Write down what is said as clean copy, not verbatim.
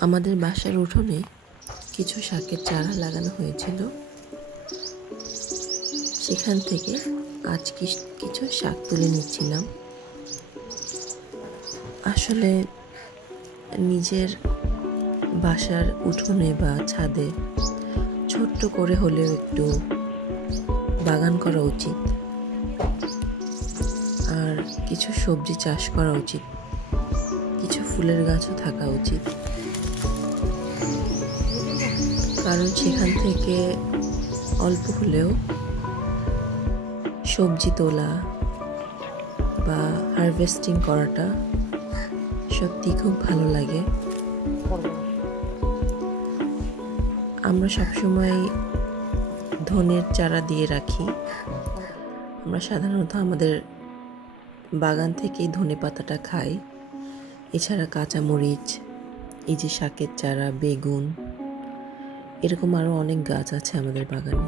আমাদের বাসার উঠোনে কিছু শাকের চারা লাগানো হয়েছিল। সেখান থেকে আজ কিছু শাক তুলে নিচ্ছিলাম। আসলে নিজের বাসার উঠোনে বা ছাদে ছোট্ট করে হলেও একটু বাগান করা উচিত, আর কিছু সবজি চাষ করা উচিত, কিছু ফুলের গাছও থাকা উচিত। কারণ সেখান থেকে অল্প হলেও সবজি তোলা বা হারভেস্টিং করাটা সত্যি খুব ভালো লাগে। আমরা সবসময় ধনের চারা দিয়ে রাখি। আমরা সাধারণত আমাদের বাগান থেকেই ধনে পাতাটা খাই। এছাড়া কাঁচামরিচ, এই যে শাকের চারা, বেগুন, এরকম আরও অনেক গাছ আছে আমাদের বাগানে।